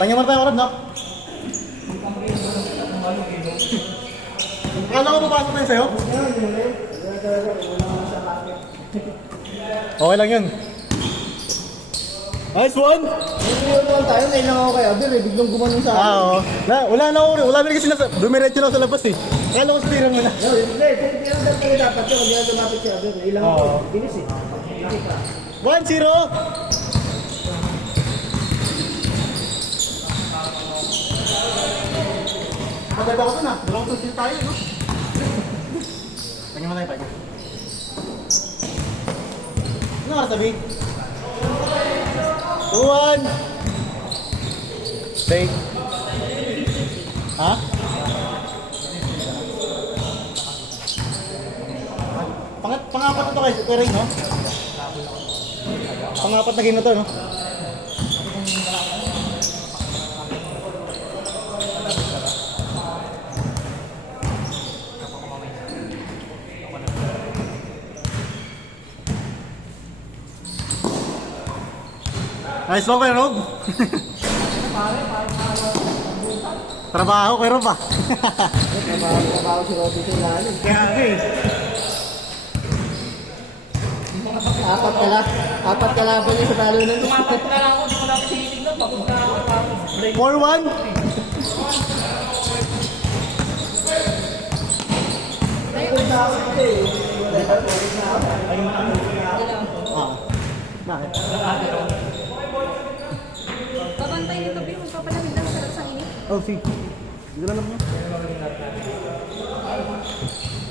Tanya mo tayo, Rod, no? Akala ko papasok tayo sa'yo? Okay lang yun. Nice one! Hindi tayo, ngayon lang ako kay Aber eh. Biglang gumanong sa akin. Oo. Wala na ako rin. Wala na kasi dumiretso na ako sa labas eh. Akala ko speaker mo na. Hindi, pero dapat yun. Hindi na lumapit si Aber. Ilang ako. Bilis eh. 1-0! Maganda ko ito na. Dalawang tusil tayo, no? Tanya mo tayo, Paco. Ano ka sabi? 2-1! Stay. Ha? Pangapat na ito kay Ray, no? Pangapat na game na ito, no? Nice one, Kuya Rob. Trabaho, Kuya Rob, ah. Trabaho si Robby sa ilalim. Kaya eh. Apat kalaban niya sa talo na ito. Tumapat na lang ako, di ko lang tinitignan. Papunta ako tapos break. 4-1. Ah. Bakit? Babantay nito, Bill. Magpapalamig lang sa sa init. Oh, si. Hindi ko alam niya.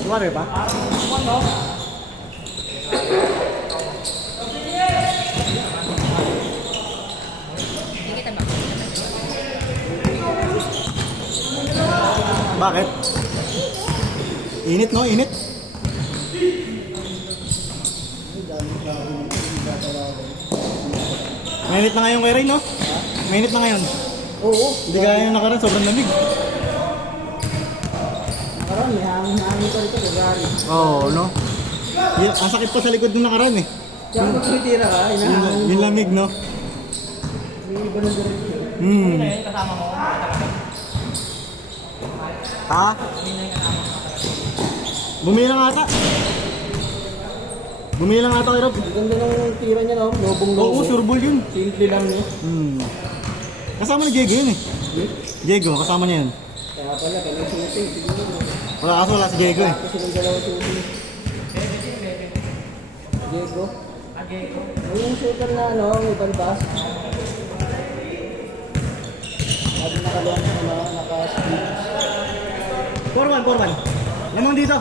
Kumari ba? Hindi kita ba? Bakit? Init, no? Init? Mainit na ngayon kay Ray, no? Mainit na ngayon. Oo. Hindi kaya yung nakaraan, sobrang lamig. Nakaraan, may hangin pa rito. Gagari. Oo, no? Ang sakit pa sa likod ng nakaraan, eh. Kaya kung tumitira ka, inahangin. Yung lamig, no? May iba ng direksyon. Ngayon kasama mo. Ha? Bumilang ata. Bumilang ata kay Rob. Ganda ng tira niya, no? Lobong-lobo. Oo, sure ball yun. Simple lang niya. Kasama ni Diego yun, eh. Diego, kasama niya yun. Kaya pala, kami shooting. Siguro. Wala kaso, wala si Diego, eh. Kasi silang dalawa shooting. Diego. Yung shooter na ano, may balbas. Sabi nakaluan na naka-speed. 4-1, 4-1. Lamang dito.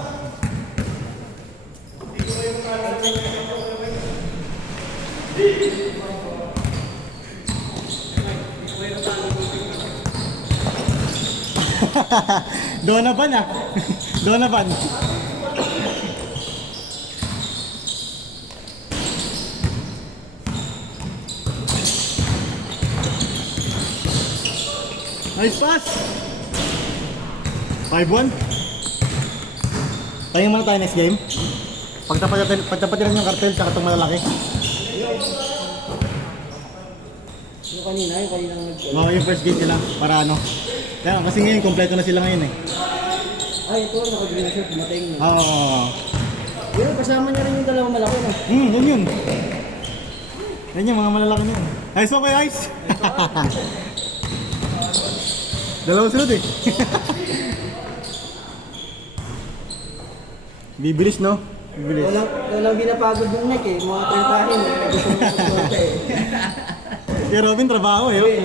Donovan, ah. Donovan. Nice pass. 5-1. Tayo muna tayo next game. Pagtapatiran yung cartel tsaka itong malalaki. Yung kanina Mga yung first game nila para ano. Kaya kasi ngayon kompleto na sila ngayon, eh. Ay, ito, naka-green shirt, dumating. Oo. Pero kasama niya rin yung dalawang malaki, no? Yun yun. Yan yung mga malalaki na yun. Nice one, Kuya Ice. Dalawang sunod, eh. Bibilis, no? Bibilis. Walang binapagod ng neck, eh. Mga trentahin, eh. Gusto mo yung eh. Kaya Robin, trabaho, eh. Oh.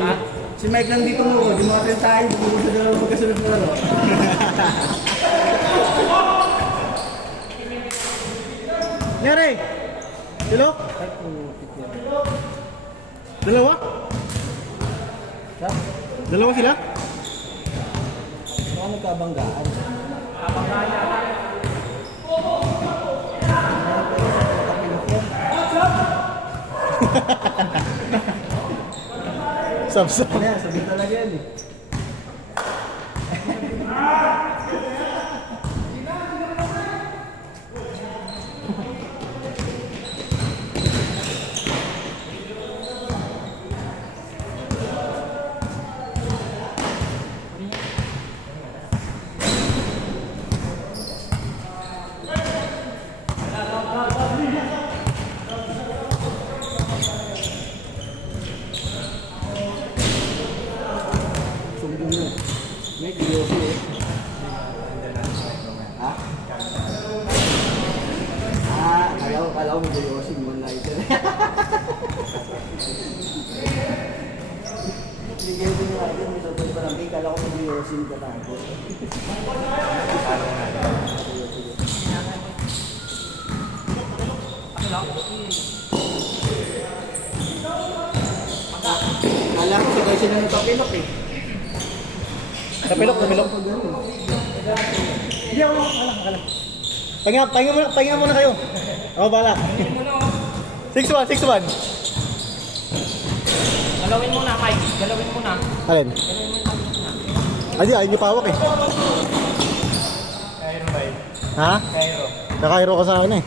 Si Mike lang dito mo, di mga trentahin, di mo sa dalawang magkasunod na laro. Nere! Hello? Dalawa? Sa? Dalawa sila? Baka nagkabanggaan. Sabsab. Kaya, sabi talaga yan, eh. May DOC eh. Ha? Kala ko may DOC, moonlighter. Bigyan din yung idea, may sabay parang kala ko may DOC yung katago. Alam ko sabay sila ng papilok eh. Tapilok. Pag ganun. Hindi ako alam. Pahinga muna kayo. Ako bala. 6-1. Galawin muna, Mike. Galawin muna. Alin? Galawin muna. Ay, hindi pawak eh. Ha? Kakairo ka sa akin eh.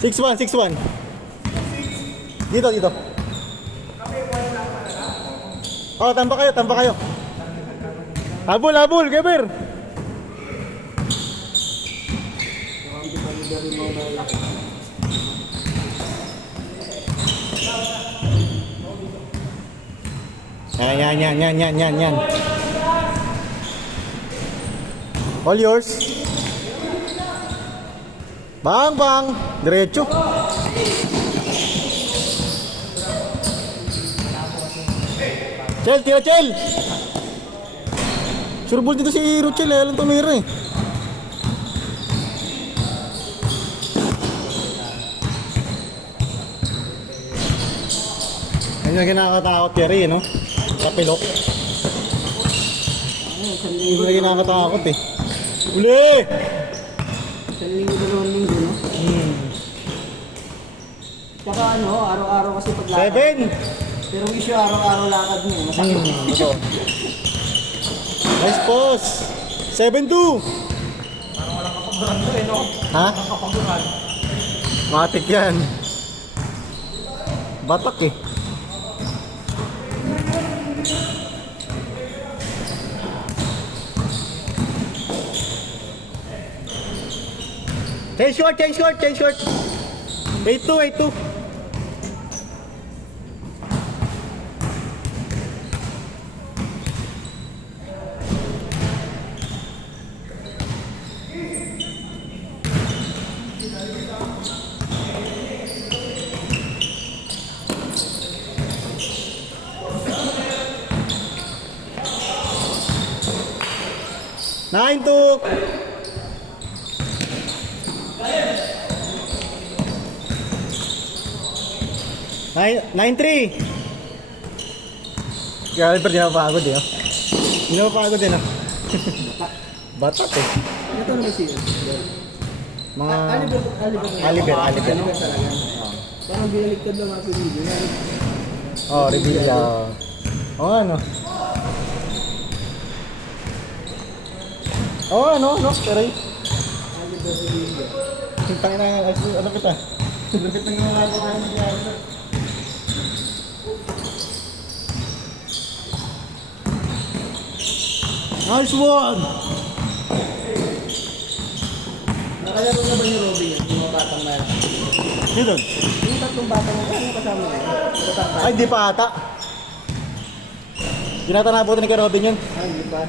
6-1. Dito. Oh, tamba kayo. Habol, Geber. Yan. All yours. Bang. Diretso. Chel. Surbol dito si Ruchel eh. Alam tumira eh. Ayun yung kinakatakot Kerry, no? Kapilok. Ayun yung kinakatakot eh. Uli! 1 linggo, 2 linggo, no? Tsaka araw-araw kasi paglakad. 7! Pero wish yung araw-araw lakad mo. Masakit. Ito. Nice pause. 7-2. Parang walang kapaguran to eh, no? Ha? Walang kapaguran. Matik yan. Batak eh. Change short. 8-2. 9-2. Nine 3. Kaya pero di napapagod eh. Hindi napapagod eh. Batak eh. Ito naman siya. Mga Aliber. Aliber. Talaga. Parang binaliktad lang ako yung video. Oh, Revilla. Oh, ano? Oh, ano? Pero tangin na ano kita? Lupit ng mga lago na nangyayari. Nice one! Nakalaro na ba ni Robby yan? Yung mga batang na yan? Dito? Yung tatlong batang na yan, kasama na yun? Ay, di pa ata. Ginatanabutan ni Robin yun. Ay, hindi pa.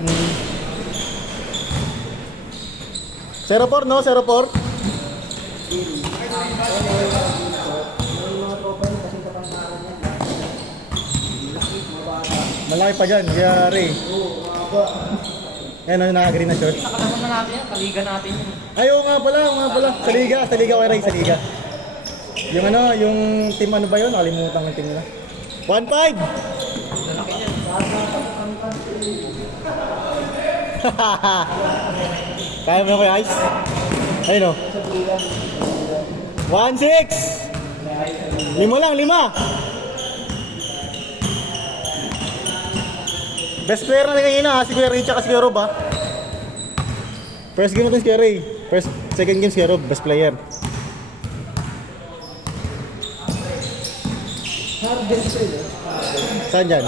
0-4, no? 0-4. May mga tropa yun kasing kapangkaran yan. Laki, mga bata. Malaki pa dyan, kaya Ray. Oo, mga ba. Yan, ano, naka-green na short. Nakalaman na natin yan. Kaliga natin yun. Ay, oo nga pala. Sa Liga kay Ray, sa Liga. Yung ano, yung team ano ba yun? Nakalimutan ng team nila. 1-5! Lalaki yan. Kaya mo na kayo, Ice? Ayun o. 1-6! 5 lang, 5! Best player na kanina ha, si Kuya Ray tsaka si Kuya Rob ha. First game natin si Kuya Ray. Second game si Kuya Rob, best player. Harden sa'yo, no? Saan dyan?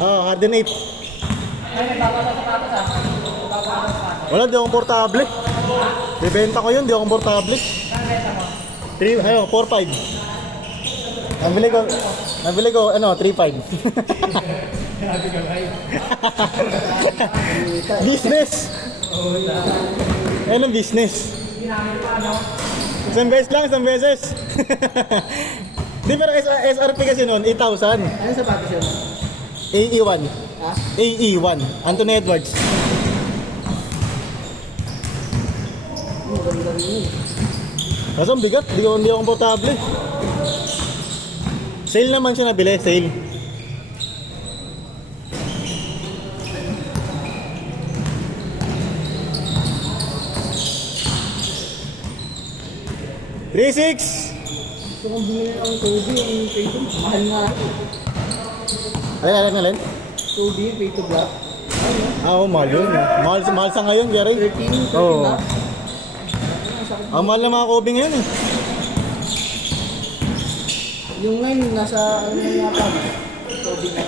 Harden 8. Ay, may bago sa sapatos ah. May bago sa sapatos. Wala, di ako komportable. Bibenta ko yun, di ako komportable. Saan benta mo? 4-5. Nabili ko, ano, 3.5. Business! Ano business? Isang beses lang, isang beses. Di, pero SRP kasi noon, 8,000. Ano sapatos yun? AE1. Ha? AE1. Anthony Edwards. Ganda rin yun. Kaso ang bigat, hindi ako komportable. Sale naman siya nabili, sale. $3,600. Gusto kong bumili ng Kobe, yung pay to mahal nga ako. Alin? Kobe, yung pay to black. Oo, mahal yun. Mahal sa ngayon, Jerry. 13 Oo. na. Ang mahal ng mga Kobe ngayon eh. Yung 9, nasa ano na yata. Kobe na.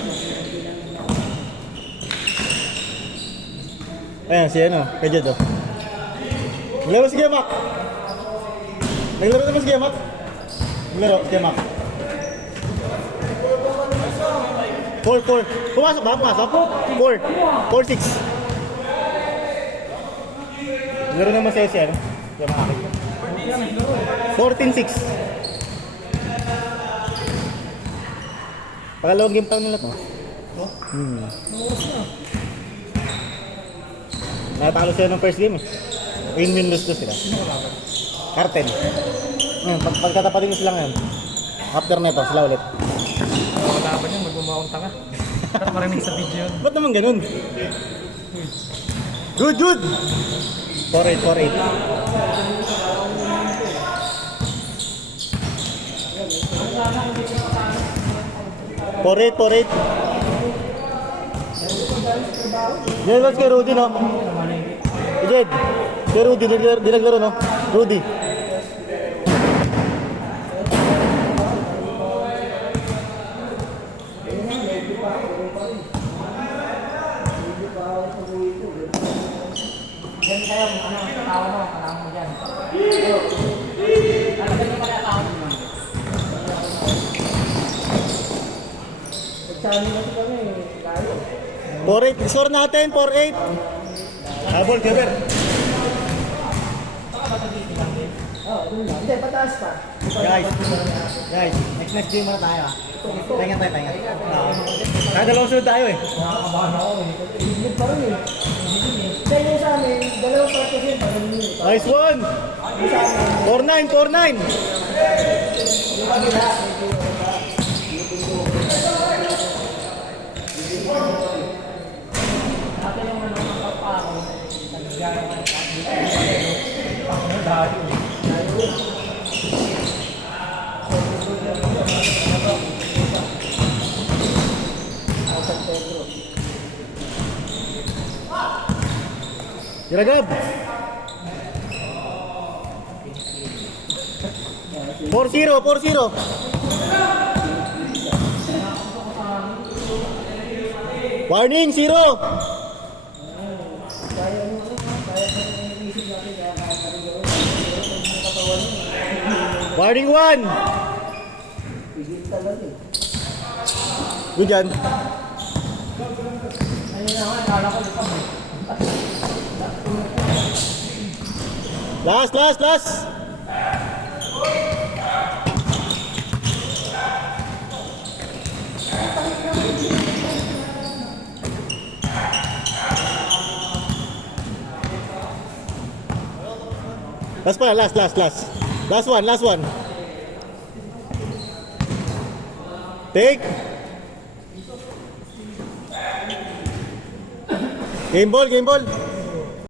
Ayan, si ano, kay Jed oh. Naglaro si Gemak. Naglaro naman si Gemak. Naglaro si Gemak. 4-4. Pumasok ba? Pumasok? 4. 4-6. Naglaro naman si ano? Gemak. 14-6. Pangalawang game pa nila to. Natalo sila ng first game eh. Win-win lose sila. Cartel. Pagtatapatin nyo sila ngayon. After neto, sila ulit. Wala ba niyan, magmumukha tanga. Pero marinig sa video yun. Ba't naman ganun? Good! 4-8. 4-8. Yan lang kay Rudy, no? Jed, kay Rudy, di naglaro, no? Rudy. Yan kayo, ano, tao mo, alam mo dyan. Ano ba pala tao mo? Nagsali na kami, lalo. 4-8. Score natin, 4-8. Habol, Keber. Doon lang. Hindi, pataas pa. Guys, next game muna tayo. Pahinga. Kada dalawang sunod tayo eh. Hindi pa rin eh. Kaya yung sa amin, dalawang practice yun, parang yun. Nice one! 4-9. Yung kabila, Dati yung ano, ang pagpako, nag-gano ka Tiragab! 4-0. Warning, 0! Warning 1! pigil talaga eh. Good yan. Ayun na nga, nala ko dito. Last! Last pala, last. Last one. Take. Game ball.